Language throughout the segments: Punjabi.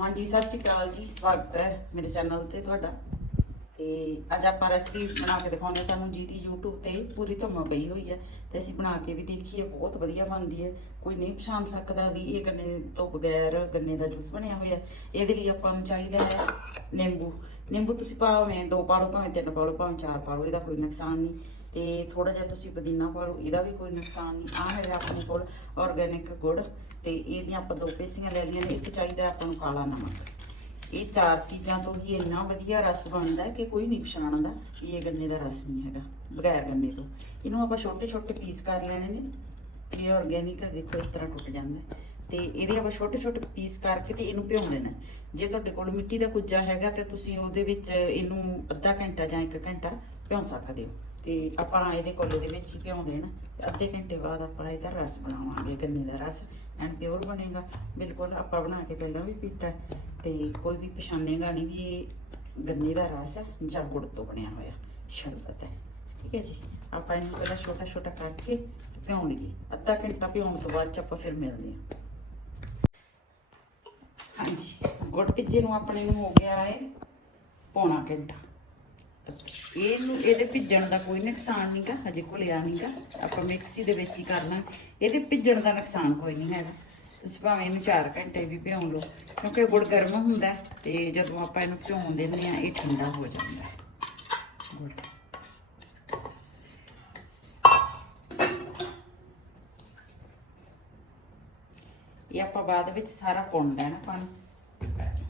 ਹਾਂਜੀ, ਸਤਿ ਸ਼੍ਰੀ ਅਕਾਲ ਜੀ, ਸਵਾਗਤ ਹੈ ਮੇਰੇ ਚੈਨਲ ਤੇ ਤੁਹਾਡਾ। ਤੇ ਅੱਜ ਆਪਾਂ ਰੈਸਪੀ ਬਣਾ ਕੇ ਦਿਖਾਉਂਦੇ ਤੁਹਾਨੂੰ ਜੀਤੀ YouTube ਤੇ ਪੂਰੀ ਧਮਾ ਪਈ ਹੋਈ ਹੈ ਤੇ ਅਸੀਂ ਬਣਾ ਕੇ ਵੀ ਦੇਖੀਏ, ਬਹੁਤ ਵਧੀਆ ਬਣਦੀ ਹੈ। ਕੋਈ ਨਹੀਂ ਪਛਾਣ ਸਕਦਾ ਵੀ ਇਹ ਗੰਨੇ ਤੋਂ ਬਗੈਰ ਗੰਨੇ ਦਾ ਜੂਸ ਬਣਿਆ ਹੋਇਆ ਇਹਦੇ ਲਈ ਆਪਾਂ ਨੂੰ ਚਾਹੀਦਾ ਹੈ ਨਿੰਬੂ। ਨਿੰਬੂ ਤੁਸੀਂ ਭਾਵੇਂ ਦੋ ਪਾ ਲਓ ਭਾਵੇਂ ਤਿੰਨ ਪਾ ਲਓ ਭਾਵੇਂ ਚਾਰ ਪਾ ਲਓ ਇਹਦਾ ਕੋਈ ਨੁਕਸਾਨ ਨਹੀਂ। ਤੇ ਥੋੜਾ ਜਿਹਾ ਤੁਸੀਂ ਪੁਦੀਨਾ ਪਾ ਲਓ ਇਹਦਾ ਵੀ ਕੋਈ ਨੁਕਸਾਨ ਨਹੀਂ। ਆ ਹੈਗਾ ਆਪਣੇ ਕੋਲ ਆਰਗੈਨਿਕ ਗੁੜ ਤੇ ਇਹਦੀਆਂ ਆਪਾਂ ਦੋ ਪੇਸੀਆਂ ਲੈ ਲਈਆਂ ਨੇ, ਇੱਕ ਚਾਹੀਦਾ ਆਪਾਂ ਨੂੰ ਕਾਲਾ ਨਮਕ। ਇਹ ਚਾਰ ਚੀਜ਼ਾਂ ਤੋਂ ਹੀ ਇੰਨਾ ਵਧੀਆ ਰਸ ਬਣਦਾ ਕਿ ਕੋਈ ਨਹੀਂ ਪਛਾਣਦਾ ਕਿ ਇਹ ਗੰਨੇ ਦਾ ਰਸ ਨਹੀਂ ਹੈਗਾ, ਬਗੈਰ ਗੰਨੇ ਤੋਂ। ਇਹਨੂੰ ਆਪਾਂ ਛੋਟੇ ਛੋਟੇ ਪੀਸ ਕਰ ਲੈਣੇ ਨੇ ਇਹ ਆਰਗੈਨਿਕ ਦੇਖੋ ਇਸ ਤਰ੍ਹਾਂ ਟੁੱਟ ਜਾਂਦਾ ਹੈ। ਤੇ ਇਹਦੇ ਆਪਾਂ ਛੋਟੇ ਛੋਟੇ ਪੀਸ ਕਰਕੇ ਤੇ ਇਹਨੂੰ ਭਿਉਂ ਲੈਣਾ ਜੇ ਤੁਹਾਡੇ ਕੋਲ ਮਿੱਟੀ ਦਾ ਕੁੱਜਾ ਹੈਗਾ ਤੇ ਤੁਸੀਂ ਉਹਦੇ ਵਿੱਚ ਇਹਨੂੰ ਅੱਧਾ ਘੰਟਾ ਜਾਂ 1 ਘੰਟਾ ਭਿਉਂ ਸਕਦੇ ਹੋ। ਤੇ ਆਪਾਂ ਇਹਦੇ ਕੋਲੇ ਦੇ ਵਿੱਚ ਹੀ ਭਿਉਂ ਦੇਣਾ ਤੇ ਅੱਧੇ ਘੰਟੇ ਬਾਅਦ ਆਪਾਂ ਇਹਦਾ ਰਸ ਬਣਾਵਾਂਗੇ, ਗੰਨੇ ਦਾ ਰਸ ਐਂਡ ਪਿਓਰ ਬਣੇਗਾ। ਬਿਲਕੁਲ ਆਪਾਂ ਬਣਾ ਕੇ ਪਹਿਲਾਂ ਵੀ ਪੀਤਾ ਹੈ ਤੇ ਕੋਈ ਵੀ ਪਛਾਣੇਗਾ ਨਹੀਂ ਵੀ ਇਹ ਗੰਨੇ ਦਾ ਰਸ ਹੈ ਜਾਂ ਗੁੜ ਤੋਂ ਬਣਿਆ ਹੋਇਆ ਸ਼ਰਬਤ ਹੈ। ਠੀਕ ਹੈ ਜੀ? ਆਪਾਂ ਇਹਨੂੰ ਪਹਿਲਾਂ ਛੋਟਾ ਛੋਟਾ ਕਰਕੇ ਭਿਉਂ ਲਈਏ। ਅੱਧਾ ਘੰਟਾ ਭਿਉਣ ਤੋਂ ਬਾਅਦ ਚ ਆਪਾਂ ਫਿਰ ਮਿਲਦੇ ਹਾਂ। ਹਾਂਜੀ, ਗੁੜ ਭਿੱਜੇ ਨੂੰ ਆਪਣੇ ਨੂੰ ਹੋ ਗਿਆ ਹੈ ਪੌਣਾ ਘੰਟਾ। ਇਹਨੂੰ ਇਹਦੇ ਭਿੱਜਣ ਦਾ ਕੋਈ ਨੁਕਸਾਨ ਨਹੀਂਗਾ ਹਜੇ ਘੁਲਿਆ ਨਹੀਂਗਾ ਆਪਾਂ ਮਿਕਸੀ ਦੇ ਵਿੱਚ ਹੀ ਕਰਨਾ ਇਹਦੇ ਭਿੱਜਣ ਦਾ ਨੁਕਸਾਨ ਕੋਈ ਨਹੀਂ ਹੈਗਾ। ਤੁਸੀਂ ਭਾਵੇਂ ਇਹਨੂੰ 4 ਘੰਟੇ ਵੀ ਭਿਉਂ ਲਓ, ਕਿਉਂਕਿ ਗੁੜ ਗਰਮ ਹੁੰਦਾ ਹੈ ਤੇ ਜਦੋਂ ਆਪਾਂ ਇਹਨੂੰ ਭਿਉਂ ਦਿੰਦੇ ਆ ਇਹ ਠੰਡਾ ਹੋ ਜਾਂਦਾ ਗੁੜ। ਇਹ ਆਪਾਂ ਬਾਅਦ ਵਿੱਚ ਸਾਰਾ ਪੁੰਨ ਲੈਣਾ ਪਾਣੀ।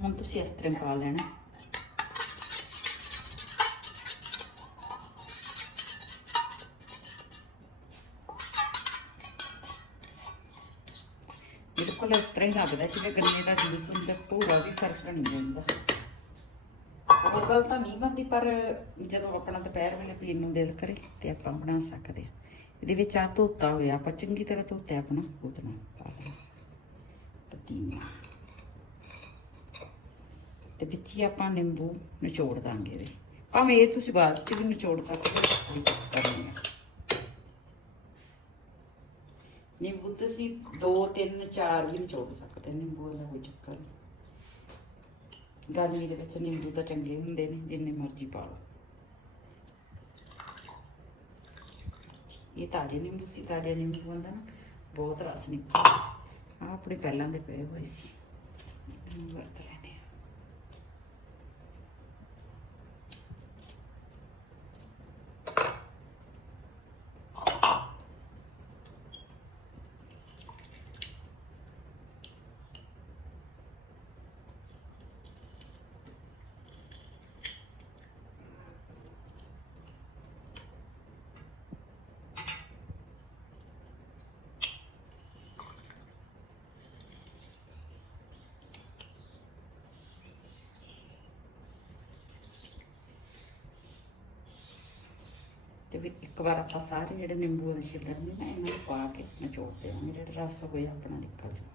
ਹੁਣ ਤੁਸੀਂ ਇਸ ਤਰ੍ਹਾਂ ਪਾ ਲੈਣਾ। ਬਿਲਕੁਲ ਇਸ ਤਰ੍ਹਾਂ ਹੀ ਲੱਗਦਾ ਜਿਵੇਂ ਗੰਨੇ ਦਾ ਜੂਸ ਹੁੰਦਾ ਪੂਰਾ ਵੀ ਫ਼ਰਕ ਨਹੀਂ ਹੁੰਦਾ ਉਹ ਗੱਲ ਤਾਂ ਨਹੀਂ ਬਣਦੀ, ਪਰ ਜਦੋਂ ਆਪਣਾ ਦੁਪਹਿਰ ਵੇਲੇ ਪੀਣ ਨੂੰ ਦਿਲ ਕਰੇ ਤੇ ਆਪਾਂ ਬਣਾ ਸਕਦੇ ਆ ਇਹਦੇ ਵਿੱਚ ਆ ਧੋਤਾ ਹੋਇਆ, ਆਪਾਂ ਚੰਗੀ ਤਰ੍ਹਾਂ ਧੋਤਾ ਆਪਣਾ, ਉਹਦੇ ਪਾ ਲੈਣਾ ਪਤੀਨਾ ਤੇ ਵਿੱਚ ਹੀ ਆਪਾਂ ਨਿੰਬੂ ਨਿਚੋੜ ਦਾਂਗੇ ਇਹਦੇ। ਭਾਵੇਂ ਇਹ ਤੁਸੀਂ ਬਾਅਦ ਚ ਵੀ ਨਿਚੋੜ ਸਕਦੇ ਹੋ ਕੋਈ ਚੱਕਰ ਨਹੀਂ ਹੈ ਨਿੰਬੂ ਤੁਸੀਂ 2 3 4 ਵੀ ਨਿਚੋੜ ਸਕਦੇ ਹੋ, ਨਿੰਬੂ ਦਾ ਕੋਈ ਚੱਕਰ ਨਹੀਂ। ਗਰਮੀ ਦੇ ਵਿੱਚ ਨਿੰਬੂ ਤਾਂ ਚੰਗੇ ਹੁੰਦੇ ਨੇ ਜਿੰਨੇ ਮਰਜ਼ੀ ਪਾ ਲਓ। ਇਹ ਤਾਜ਼ੇ ਨਿੰਬੂ ਸੀ ਤਾਜ਼ੇ ਨਿੰਬੂ ਹੁੰਦਾ ਨਾ ਬਹੁਤ ਰਸ ਨਿਕਲਦਾ। ਆ ਆਪਣੇ ਪਹਿਲਾਂ ਦੇ ਪਏ ਹੋਏ ਸੀ। ਵਰਤ ਲੈਣੇ ਆ ਤੇ ਵੀ ਇੱਕ ਵਾਰ ਆਪਾਂ ਸਾਰੇ ਜਿਹੜੇ ਨਿੰਬੂ ਦੇ ਛਿੱਲੜ ਨੇ ਨਾ, ਇਹਨਾਂ ਨੂੰ ਪਾ ਕੇ ਨਿਚੋੜ ਦੇਵਾਂਗੇ, ਜਿਹੜਾ ਰਸ ਹੋਇਆ ਆਪਣਾ ਨਿਕਲ ਜਾਊਗਾ।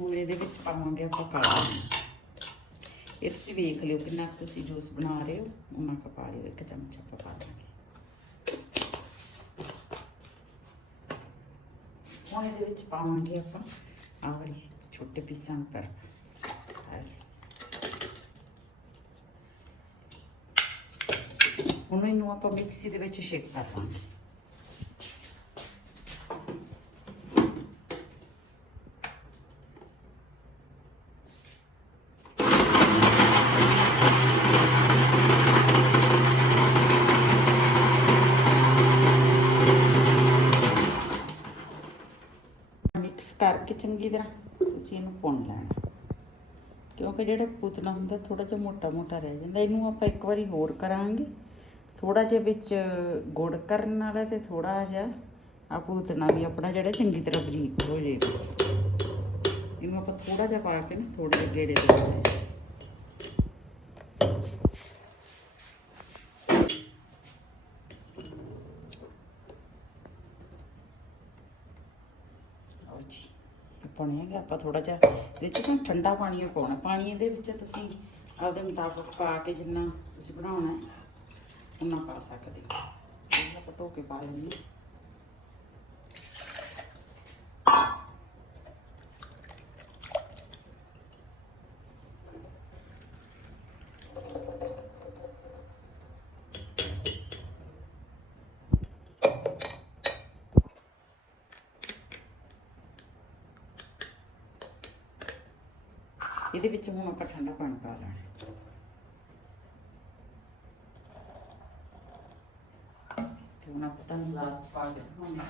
ਹੁਣ ਇਹਦੇ ਵਿੱਚ ਪਾਵਾਂਗੇ ਆਪਾਂ ਕਾਲਾ ਨਮਕ ਇਹ ਤੁਸੀਂ ਵੇਖ ਲਿਓ ਕਿੰਨਾ ਕੁ ਤੁਸੀਂ ਜੂਸ ਬਣਾ ਰਹੇ ਹੋ, ਉਹਨਾਂ ਕੁ ਪਾ ਲਿਓ ਇੱਕ ਚਮਚ ਆਪਾਂ ਪਾ ਦਾਂਗੇ। ਹੁਣ ਇਹਦੇ ਵਿੱਚ ਪਾਵਾਂਗੇ ਆਪਾਂ। ਆਹ ਵਾਲੀ ਛੋਟੇ ਪੀਸਾਂ ਪਰ ਆਈਸ ਹੁਣ ਇਹਨੂੰ ਆਪਾਂ ਮਿਕਸੀ ਦੇ ਵਿੱਚ ਸ਼ੇਕ ਕਰ ਦਾਂਗੇ ਮਿਕਸ ਕਰਕੇ ਚੰਗੀ ਤਰ੍ਹਾਂ ਤੁਸੀਂ ਇਹਨੂੰ ਭੁੰਨ ਲੈਣਾ। ਕਿਉਂਕਿ ਜਿਹੜਾ ਪੁਤਨਾ ਹੁੰਦਾ ਥੋੜਾ ਜਿਹਾ ਮੋਟਾ ਮੋਟਾ ਰਹਿ ਜਾਂਦਾ। ਇਹਨੂੰ ਆਪਾਂ ਇੱਕ ਵਾਰੀ ਹੋਰ ਕਰਾਂਗੇ। ਥੋੜਾ ਜਿਹਾ ਵਿੱਚ ਗੁੜ ਕਰਨ ਵਾਲਾ ਤੇ ਥੋੜਾ ਜਿਹਾ ਆ ਪੂਤਣਾ ਵੀ ਆਪਣਾ ਜਿਹੜਾ ਚੰਗੀ ਤਰ੍ਹਾਂ ਬਰੀਕ ਹੋ ਜਾਏਗਾ ਇਹਨੂੰ ਆਪਾਂ ਥੋੜਾ ਜਿਹਾ ਪਾ ਕੇ ਨਾ ਥੋੜੇ ਜਿਹੇ ਗੇੜੇ ਦੇ ਦੇਣੇ ਲਓ ਜੀ ਪਾਉਣੇ ਹੈਗੇ, ਆਪਾਂ ਥੋੜਾ ਜਿਹਾ ਇਹਦੇ ਚ ਨਾ ਠੰਡਾ ਪਾਣੀ ਪਾਉਣਾ। ਪਾਣੀ ਇਹਦੇ ਵਿੱਚ ਤੁਸੀਂ ਆਪਦੇ ਮੁਤਾਬਕ ਪਾ ਕੇ ਜਿੰਨਾ ਤੁਸੀਂ ਬਣਾਉਣਾ ਹੈ, ਉਨਾ ਪਾ ਸਕਦੇ ਹੋ। ਆਪਾਂ ਧੋ ਕੇ ਪਾ ਲੈਂਦੇ ਇਹਦੇ ਵਿੱਚ ਹੁਣ ਆਪਾਂ ਠੰਡਾ ਪਾਣੀ ਪਾ ਲੈਣਾ ਤੇ ਹੁਣ ਆਪਾਂ ਤੁਹਾਨੂੰ ਲਾਸਟ ਪਾ ਕੇ ਦਿਖਾਉਂਦੇ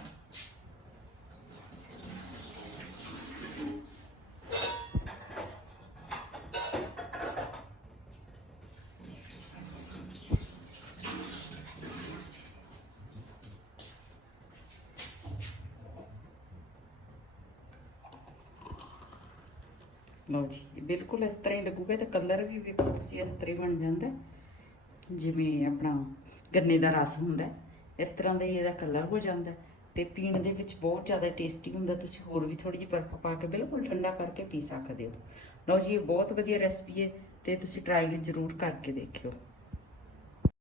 ਲਓ ਜੀ ਬਿਲਕੁਲ ਇਸ ਤਰ੍ਹਾਂ ਹੀ ਲੱਗੂਗਾ ਤੇ ਕਲਰ ਵੀ ਵੇਖੋ ਤੁਸੀਂ, ਇਸ ਤਰ੍ਹਾਂ ਹੀ ਬਣ ਜਾਂਦਾ ਜਿਵੇਂ ਆਪਣਾ ਗੰਨੇ ਦਾ ਰਸ ਹੁੰਦਾ ਇਸ ਤਰ੍ਹਾਂ ਦਾ ਹੀ ਇਹਦਾ ਕਲਰ ਹੋ ਜਾਂਦਾ ਹੈ ਤੇ ਪੀਣ ਦੇ ਵਿੱਚ ਬਹੁਤ ਜ਼ਿਆਦਾ ਟੇਸਟੀ ਹੁੰਦਾ, ਤੁਸੀਂ ਹੋਰ ਵੀ ਥੋੜੀ ਜਿਹੀ ਬਰਫ਼ ਪਾ ਕੇ ਬਿਲਕੁਲ ਠੰਡਾ ਕਰਕੇ ਪੀ ਸਕਦੇ ਹੋ। ਲਓ ਜੀ, ਇਹ ਬਹੁਤ ਵਧੀਆ ਰੈਸਪੀ ਹੈ ਤੇ ਤੁਸੀਂ ਟਰਾਈ ਜ਼ਰੂਰ ਕਰਕੇ ਦੇਖਿਓ।